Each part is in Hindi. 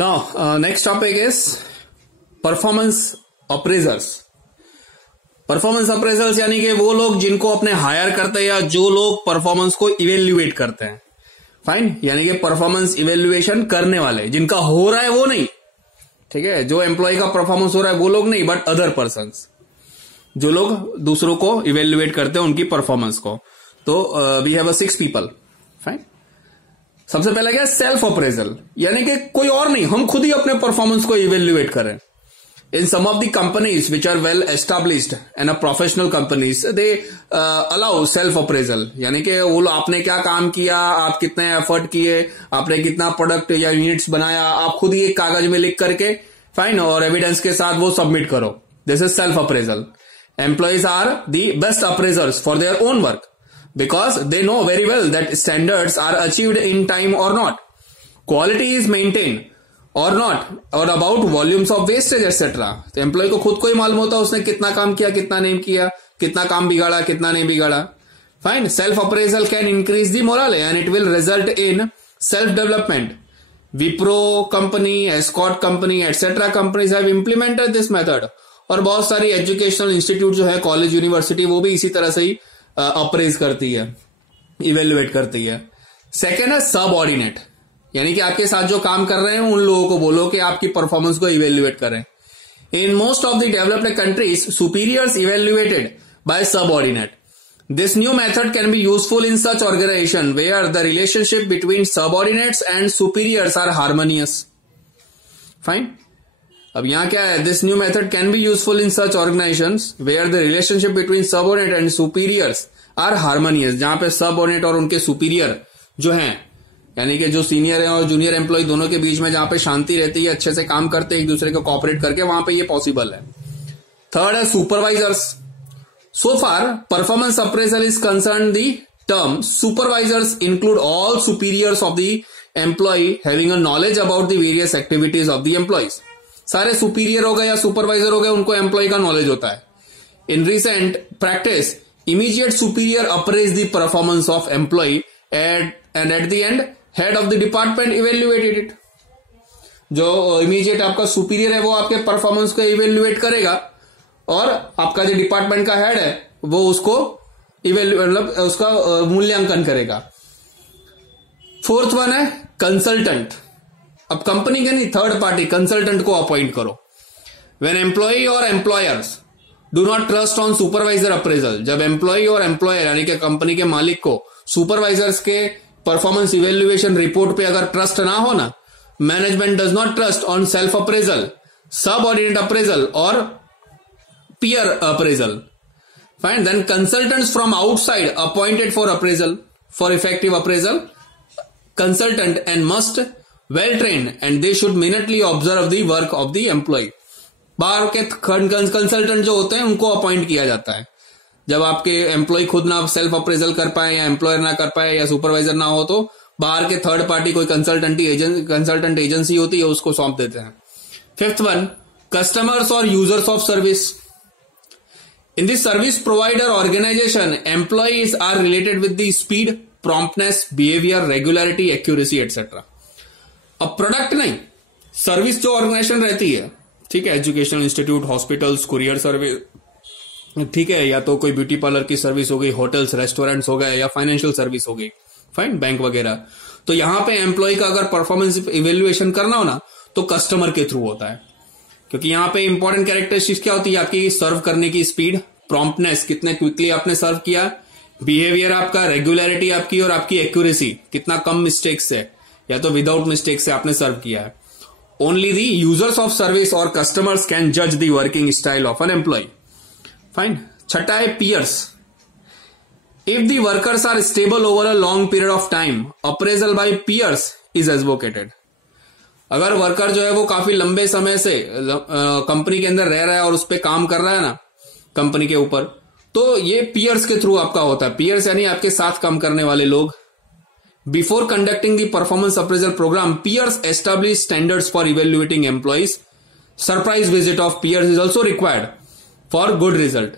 Now, next topic is performance appraisers. Performance appraisers यानी कि वो लोग जिनको अपने हायर करते हैं या जो लोग परफॉर्मेंस को इवेल्युएट करते हैं. फाइन, यानी कि परफॉर्मेंस इवेल्युएशन करने वाले, जिनका हो रहा है वो नहीं, ठीक है, जो एम्प्लॉय का परफॉर्मेंस हो रहा है वो लोग नहीं, बट अदर पर्संस, जो लोग दूसरों को इवेल्युएट करते हैं उनकी परफॉर्मेंस को. तो वी हैव 6 पीपल. फाइन, सबसे पहले क्या, सेल्फ अप्रेजल, यानी कि कोई और नहीं, हम खुद ही अपने परफॉर्मेंस को इवेल्युएट करें. In some of the companies which are well established and professional companies, they allow self appraisal. यानी कि वो आपने क्या काम किया, आप कितने एफर्ट किए, आपने कितना प्रोडक्ट या यूनिट्स बनाया, आप खुद ही एक कागज में लिख करके फाइन और एविडेंस के साथ वो सबमिट करो. This is self appraisal. Employees are the best appraisers for their own work because they know very well that standards are achieved in time or not, quality is maintained or not, or about volumes of wastage etc. तो एम्प्लॉय को खुद को ही मालूम होता है उसने कितना काम किया, कितना नहीं किया, कितना काम बिगाड़ा, कितना नहीं बिगाड़ा. Fine, self appraisal can increase the morale and it will result in self development. Wipro company, Escort company etcetera companies have implemented this method. और बहुत सारी एजुकेशनल इंस्टीट्यूट जो है, कॉलेज, यूनिवर्सिटी, वो भी इसी तरह से ही अप्रेज करती है, इवेल्युएट करती है. सेकेंड है सबऑर्डिनेट, यानी कि आपके साथ जो काम कर रहे हैं उन लोगों को बोलो कि आपकी परफॉर्मेंस को इवेल्युएट करें. In most of the developed countries superiors evaluated by subordinate. This new method can be useful in such organisation where the relationship between subordinates and superiors are harmonious. Fine, अब यहां क्या है, this new method can be useful in such organisations where the relationship between subordinate and superiors are harmonious. जहां पे सबऑर्डिनेट और उनके सुपीरियर जो हैं, यानी कि जो सीनियर है और जूनियर एम्प्लॉय दोनों के बीच में जहां पे शांति रहती है, अच्छे से काम करते हैं एक दूसरे को कोऑपरेट करके, वहां पे ये पॉसिबल है. थर्ड है supervisors. So far performance appraisal is concern the term supervisors include all superiors of the employee having a knowledge about the various activities of the employees. सारे सुपीरियर हो गए या सुपरवाइजर हो गए, उनको एम्प्लॉय का नॉलेज होता है. In recent practice immediate superior appraise the performance of employee and at the end head of the department evaluated it. जो इमीडिएट आपका सुपीरियर है वो आपके परफॉर्मेंस को इवेल्युएट करेगा और आपका जो डिपार्टमेंट का हेड है वो उसको मतलब उसका मूल्यांकन करेगा. फोर्थ वन है कंसल्टेंट. अब कंपनी के नहीं, थर्ड पार्टी कंसल्टेंट को अपॉइंट करो. व्हेन एम्प्लॉय और employers do not trust on supervisor appraisal, जब एम्प्लॉय और एम्प्लॉयर यानी कि कंपनी के मालिक को सुपरवाइजर्स के परफॉर्मेंस इवेल्युएशन रिपोर्ट पे अगर ट्रस्ट ना हो ना, management does not trust on self appraisal, subordinate appraisal और peer appraisal. Fine, then consultants from outside appointed for appraisal. For effective appraisal, consultant and must well trained and they should minutely observe the work of the employee. बाहर के कंसल्टेंट जो होते हैं उनको अपॉइंट किया जाता है. जब आपके एम्प्लॉय खुद ना सेल्फ अप्रेजल कर पाए या एम्प्लॉयर ना कर पाए या सुपरवाइजर ना हो, तो बाहर के थर्ड पार्टी कोई कंसल्टेंट एजेंसी होती है उसको सौंप देते हैं. फिफ्थ वन, कस्टमर्स और users of service. In this service provider organisation employees are related with the speed, promptness, behaviour, regularity, accuracy etcetera. अब प्रोडक्ट नहीं, सर्विस जो ऑर्गेनाइजेशन रहती है, ठीक है, educational institute, hospitals, courier service, ठीक है, या तो कोई ब्यूटी पार्लर की सर्विस हो गई, होटल्स, रेस्टोरेंट्स हो गए, या फाइनेंशियल सर्विस हो गई, फाइन, बैंक वगैरह. तो यहां पे एम्प्लॉय का अगर परफॉर्मेंस इवेल्युएशन करना हो ना तो कस्टमर के थ्रू होता है, क्योंकि यहां पे इंपॉर्टेंट कैरेक्टरिस्टिक्स क्या होती है आपकी, सर्व करने की स्पीड, प्रॉम्प्टनेस, कितने क्विकली आपने सर्व किया, बिहेवियर आपका, रेगुलरिटी आपकी, और आपकी एक्यूरेसी, कितना कम मिस्टेक से या तो विदाउट मिस्टेक से आपने सर्व किया है. Only the users of service और कस्टमर्स कैन जज the working style of an employee. Fine, छठा है peers. If the workers are stable over a long period of time, appraisal by peers is advocated. अगर वर्कर जो है वो काफी लंबे समय से कंपनी के अंदर रह रहा है और उस पर काम कर रहा है ना कंपनी के ऊपर, तो ये पियर्स के थ्रू आपका होता है. पियर्स यानी आपके साथ काम करने वाले लोग. Before conducting the performance appraisal programme, peers establish standards for evaluating employees. Surprise visit of peers is also required for good result.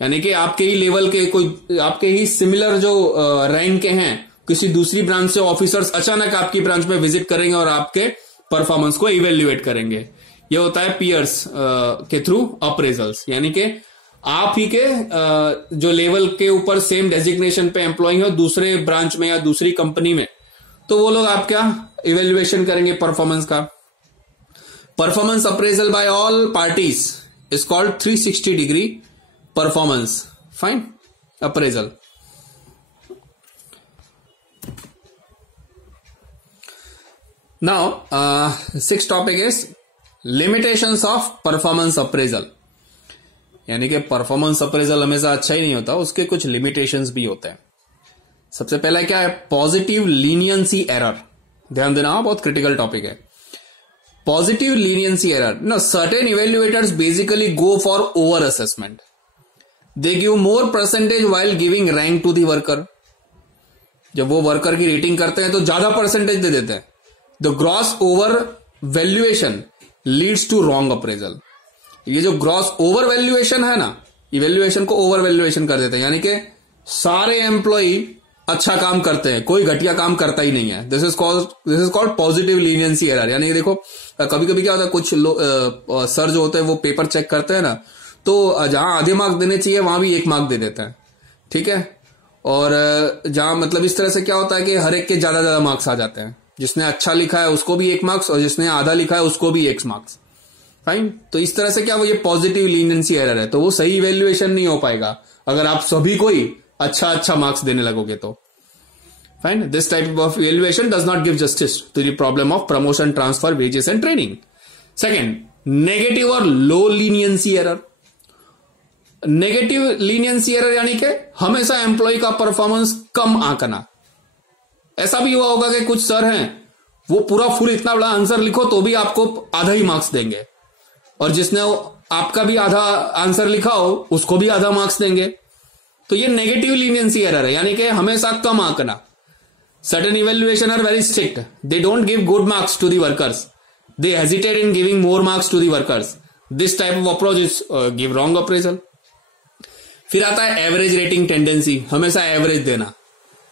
यानी कि आपके ही लेवल के कोई आपके ही सिमिलर जो रैंक के हैं, किसी दूसरी ब्रांच से ऑफिसर्स अचानक आपकी ब्रांच में विजिट करेंगे और आपके परफॉर्मेंस को इवेल्युएट करेंगे। ये होता है पीयर्स के थ्रू अप्रेजल्स, यानी कि आप ही के जो लेवल के ऊपर सेम डेजिग्नेशन पे एम्प्लॉय हो दूसरे ब्रांच में या दूसरी कंपनी में, तो वो लोग आप क्या इवेल्युएशन करेंगे परफॉर्मेंस का। Performance appraisal by all parties is called 360 degree performance fine appraisal. Now six topic is limitations of performance appraisal, यानी कि परफॉर्मेंस अप्रेजल हमेशा अच्छा ही नहीं होता, उसके कुछ लिमिटेशंस भी होते हैं। सबसे पहला क्या है, पॉजिटिव लीनियंसी एरर। ध्यान देना, बहुत क्रिटिकल टॉपिक है। Positive leniency error, no certain evaluators basically go for over assessment, they give more percentage while giving rank to the worker. जब वो वर्कर की रेटिंग करते हैं तो ज्यादा परसेंटेज दे देते हैं। The gross over valuation leads to wrong appraisal. ये जो ग्रॉस ओवर वैल्यूएशन है ना, इवेल्युएशन को ओवर वैल्यूएशन कर देते हैं, यानी कि सारे एम्प्लॉय अच्छा काम करते हैं, कोई घटिया काम करता ही नहीं है। This is called positive leniency error. यानी देखो कभी कभी क्या होता है, कुछ सर जो होते हैं वो पेपर चेक करते हैं ना, तो जहां आधे मार्क्स देने चाहिए वहां भी 1 मार्क दे देते हैं, ठीक है। और जहां मतलब इस तरह से क्या होता है कि हर एक के ज्यादा ज्यादा मार्क्स आ जाते हैं। जिसने अच्छा लिखा है उसको भी 1 मार्क्स और जिसने आधा लिखा है उसको भी 1 मार्क्स, फाइन। तो इस तरह से क्या वो ये पॉजिटिव लीनियंसी एरर है, तो वो सही इवेल्युएशन नहीं हो पाएगा अगर आप सभी को ही अच्छा मार्क्स देने लगोगे तो, fine. This type of evaluation does not give justice to the problem of promotion, transfer, wages and training. Second, negative और low leniency error. Negative leniency error यानी कि हमेशा एम्प्लॉय का परफॉर्मेंस कम आंकना। ऐसा भी हुआ होगा कि कुछ सर हैं वो पूरा फुल इतना बड़ा आंसर लिखो तो भी आपको आधा ही मार्क्स देंगे, और जिसने आपका भी आधा आंसर लिखा हो उसको भी आधा मार्क्स देंगे। तो ये नेगेटिव लीनियंसी एरर है, यानी कि हमेशा कम आंकना। Certain evaluation are very strict, they don't give good marks to the workers, they hesitate in giving more marks to the workers. This type of approach is give wrong appraisal. फिर आता है एवरेज रेटिंग टेंडेंसी, हमेशा एवरेज देना।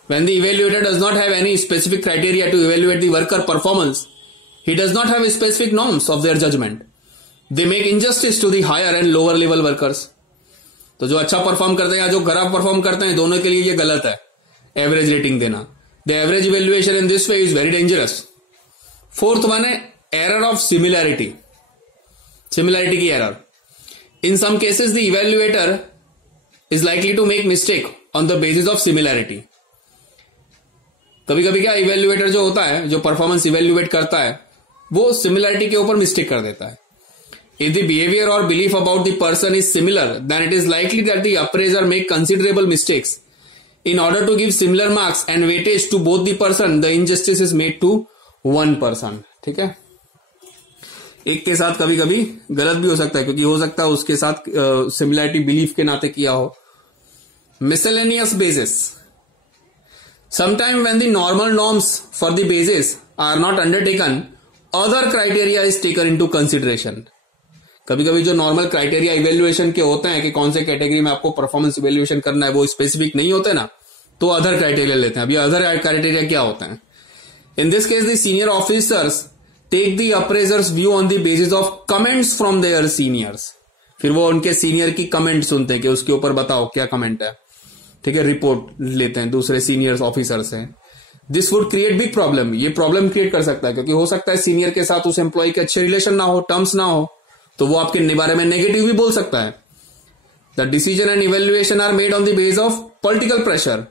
When the evaluator does not have any specific criteria to evaluate the worker performance, he does not have specific norms of their judgment. They make injustice to the higher and lower level workers. तो जो अच्छा परफॉर्म करते हैं या जो खराब परफॉर्म करते हैं, दोनों के लिए ये गलत है एवरेज रेटिंग देना। The average evaluation in this way is very dangerous. Fourth one है एरर ऑफ सिमिलैरिटी, सिमिलैरिटी की error. In some cases the evaluator is likely to make mistake on the basis of similarity. कभी कभी क्या इवेल्युएटर जो होता है, जो परफॉर्मेंस इवेल्युएट करता है, वो सिमिलरिटी के ऊपर मिस्टेक कर देता है। इफ द बिहेवियर और belief about the person is similar, then it is likely that the appraiser make considerable mistakes in order to give similar marks and weightage to both the person, the injustice is made to one person. ठीक है, एक के साथ कभी कभी गलत भी हो सकता है, क्योंकि हो सकता है उसके साथ सिमिलरिटी बिलीफ के नाते किया हो। Miscellaneous basis, sometime when the normal norms for the basis are not undertaken, other criteria is taken into consideration. कभी कभी जो नॉर्मल क्राइटेरिया इवेल्युएशन के होते हैं कि कौन से कैटेगरी में आपको परफॉर्मेंस इवेल्युएशन करना है, वो स्पेसिफिक नहीं होते ना, तो अदर क्राइटेरिया लेते हैं। अभी अदर क्राइटेरिया क्या होते हैं? In this case the senior officers take the appraiser's view on the basis of comments from their seniors. फिर वो उनके सीनियर की कमेंट सुनते हैं कि उसके ऊपर बताओ क्या कमेंट है, ठीक है, रिपोर्ट लेते हैं दूसरे सीनियर ऑफिसर से। This would create big problem, ये प्रॉब्लम क्रिएट कर सकता है, क्योंकि हो सकता है सीनियर के साथ उस एम्प्लॉय के अच्छे रिलेशन ना हो, टर्म्स ना हो, तो वो आपके बारे में नेगेटिव भी बोल सकता है। The decision and evaluation are made on the base of political pressure,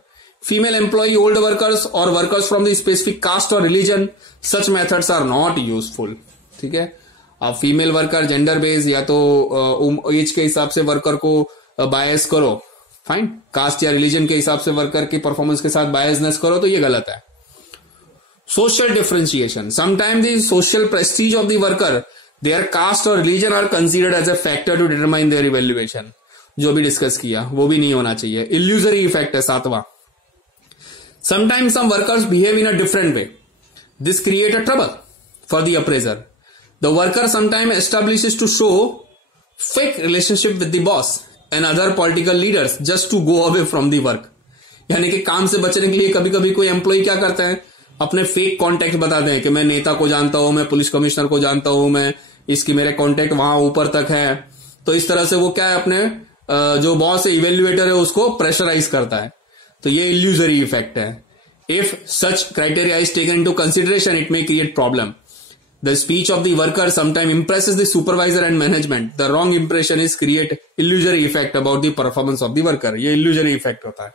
female employ, old workers और workers from the specific caste और religion, such methods are not useful. ठीक है, आप फीमेल वर्कर जेंडर बेस या तो एज के हिसाब से वर्कर को बायस करो, फाइन, कास्ट या रिलीजन के हिसाब से वर्कर की परफॉर्मेंस के साथ बायसनेस करो, तो ये गलत है। Social differentiation, sometime the social prestige of the worker, their caste और religion are considered as a factor to determine their evaluation. जो भी डिस्कस किया वो भी नहीं होना चाहिए। इल्यूजरी इफेक्ट है सातवां। Sometimes some workers behave in a different way, this create a trouble for the appraiser. The worker sometime establishes to show fake relationship with the boss and other political leaders just to go away from the work। यानी कि काम से बचने के लिए कभी कभी कोई एम्प्लॉय क्या करता है, अपने फेक कॉन्टेक्ट बताते हैं कि मैं नेता को जानता हूं, मैं पुलिस कमिश्नर को जानता हूं, मैं इसकी मेरे कॉन्टेक्ट वहां ऊपर तक है। तो इस तरह से वो क्या है, अपने जो बॉस है, इवेल्युएटर है, उसको प्रेशराइज करता है। तो ये इल्यूजरी इफेक्ट है। If such criteria is taken into consideration, it may create problem. The speech of the worker sometimes impresses the supervisor and management. The wrong impression is create illusory effect about the performance of the worker. ये illusory effect होता है।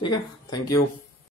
ठीक है, थैंक यू।